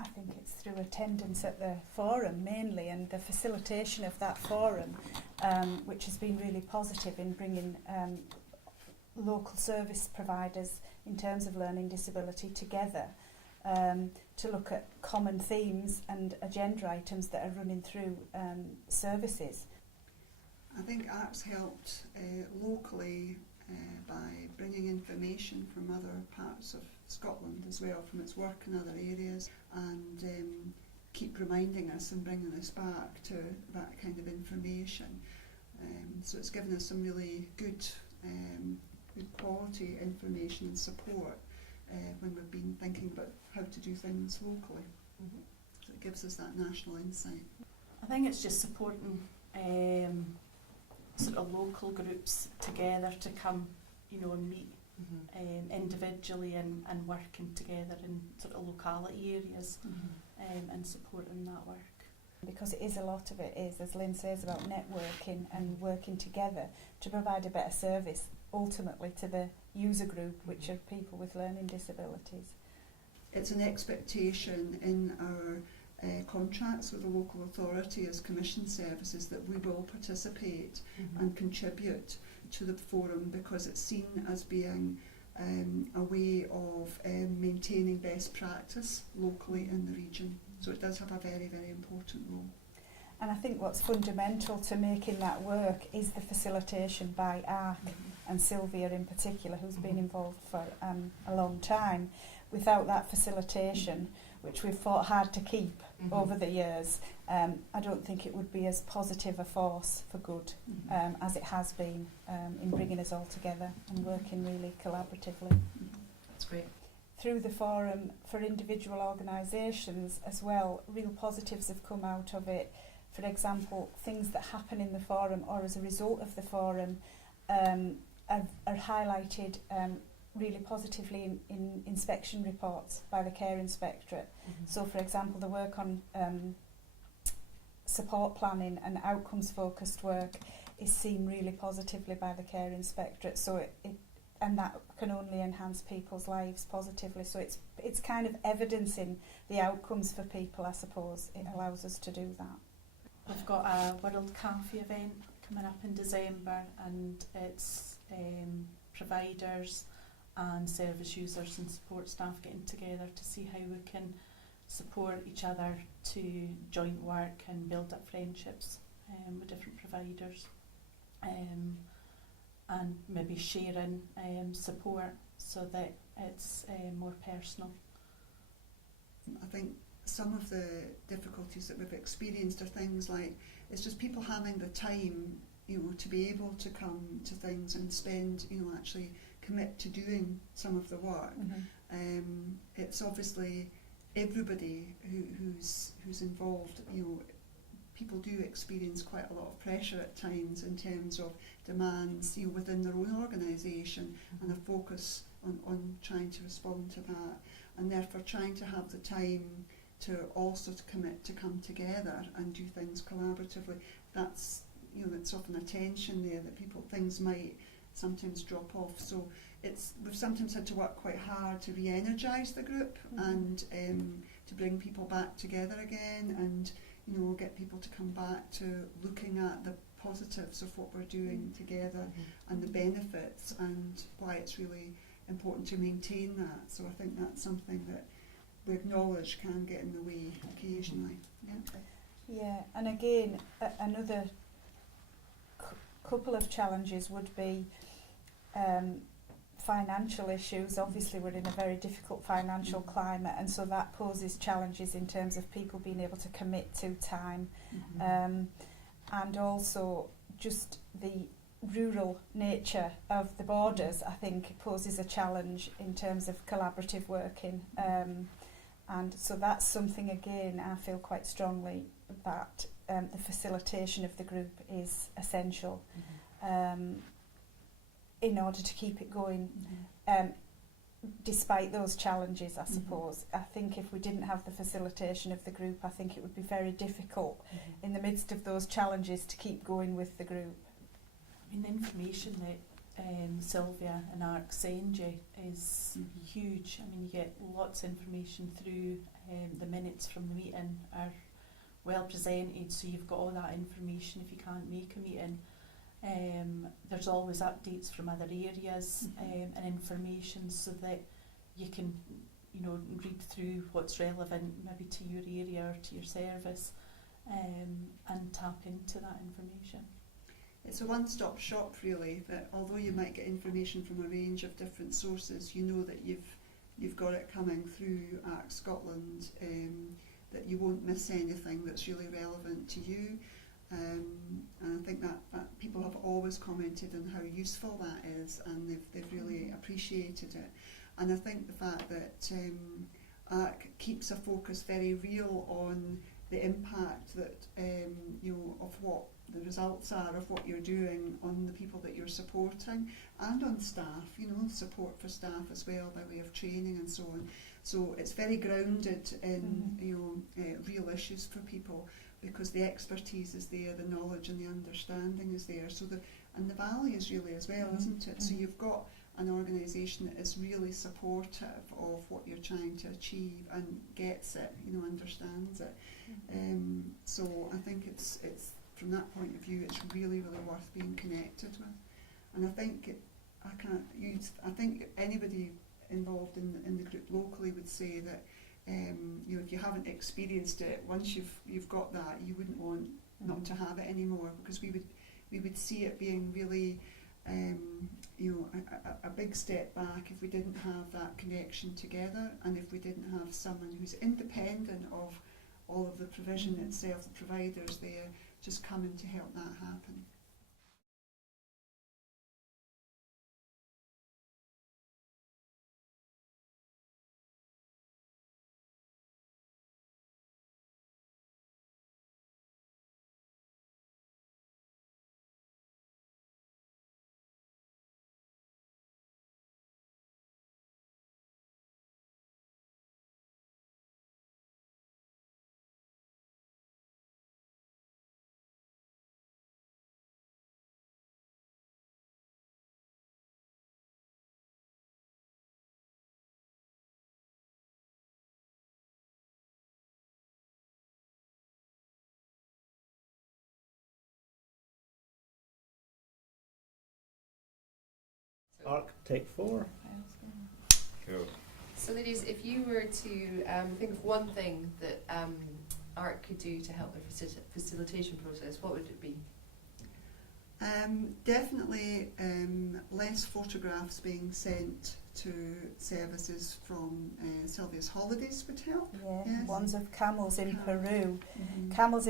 I think it's through attendance at the forum mainly, and the facilitation of that forum, which has been really positive in bringing local service providers in terms of learning disability together to look at common themes and agenda items that are running through services. I think ARC's helped locally by bringing information from other parts of Scotland as well, from its work in other areas, and keep reminding us and bringing us back to that kind of information. So it's given us some really good quality information and support when we've been thinking about how to do things locally. Mm-hmm. So it gives us that national insight. I think it's just supporting sort of local groups together to come, and meet individually and working together in sort of locality areas and supporting that work. Because it is, a lot of it is, as Lynn says, about networking and working together to provide a better service ultimately to the user group, which are people with learning disabilities. It's an expectation in our contracts with the local authority as commission services that we will participate and contribute to the forum, because it's seen as being a way of maintaining best practice locally in the region. So it does have a very, very important role. And I think what's fundamental to making that work is the facilitation by ARC and Sylvia in particular, who's been involved for a long time. Without that facilitation, which we've fought hard to keep over the years, I don't think it would be as positive a force for good as it has been in bringing us all together and working really collaboratively. That's great. Through the forum for individual organisations as well, real positives have come out of it. For example, things that happen in the forum or as a result of the forum are highlighted really positively in inspection reports by the Care Inspectorate. So, for example, the work on support planning and outcomes focused work is seen really positively by the Care Inspectorate. So and that can only enhance people's lives positively. So it's kind of evidencing the outcomes for people, I suppose. It allows us to do that. We've got a World Cafe event coming up in December, and it's providers and service users and support staff getting together to see how we can support each other to joint work and build up friendships with different providers, and maybe sharing support so that it's more personal. I think some of the difficulties that we've experienced are things like it's just people having the time, to be able to come to things and spend, actually commit to doing some of the work. It's obviously everybody who's involved. People do experience quite a lot of pressure at times in terms of demands, within their own organisation, and a focus on trying to respond to that, and therefore trying to have the time to also to commit to come together and do things collaboratively. That's it's often a tension there that things might sometimes drop off. So we've sometimes had to work quite hard to re-energise the group and to bring people back together again, and get people to come back to looking at the positives of what we're doing together and the benefits, and why it's really important to maintain that. So I think that's something that we acknowledge can get in the way occasionally. Yeah, and again, another couple of challenges would be financial issues. Obviously, we're in a very difficult financial climate, and so that poses challenges in terms of people being able to commit to time, and also just the rural nature of the borders, I think, poses a challenge in terms of collaborative working. And so that's something, again, I feel quite strongly that the facilitation of the group is essential in order to keep it going, despite those challenges, I suppose. I think if we didn't have the facilitation of the group, I think it would be very difficult in the midst of those challenges to keep going with the group. I mean, the information that Sylvia and ARC send you is huge. I mean, you get lots of information through the minutes from the meeting are well presented, so you've got all that information if you can't make a meeting. There's always updates from other areas and information, so that you can, you know, read through what's relevant maybe to your area or to your service, and tap into that information. It's a one-stop shop really, that although you might get information from a range of different sources, you know that you've got it coming through ARC Scotland, that you won't miss anything that's really relevant to you. And I think that people have always commented on how useful that is, and they've really appreciated it. And I think the fact that ARC keeps a focus very real on the impact that you know, of what the results are of what you're doing on the people that you're supporting, and on staff, you know, support for staff as well by way of training and so on. So it's very grounded in you know, real issues for people, because the expertise is there, the knowledge and the understanding is there. So and the values really as well, isn't it? So you've got an organisation that is really supportive of what you're trying to achieve and gets it, you know, understands it. So I think it's from that point of view, it's really, really worth being connected with. And I think I think anybody involved in the group locally would say that you know, if you haven't experienced it, once you've got that, you wouldn't want not to have it anymore, because we would see it being really you know, a big step back if we didn't have that connection together, and if we didn't have someone who's independent of all of the provision itself, the providers there, just coming to help that happen. Take 4. Cool. So ladies, if you were to think of one thing that ARC could do to help the facilitation process, what would it be? Definitely less photographs being sent to services from Sylvia's Holidays would help. Yeah, Yes. ones of camels in Peru. Mhm. Camels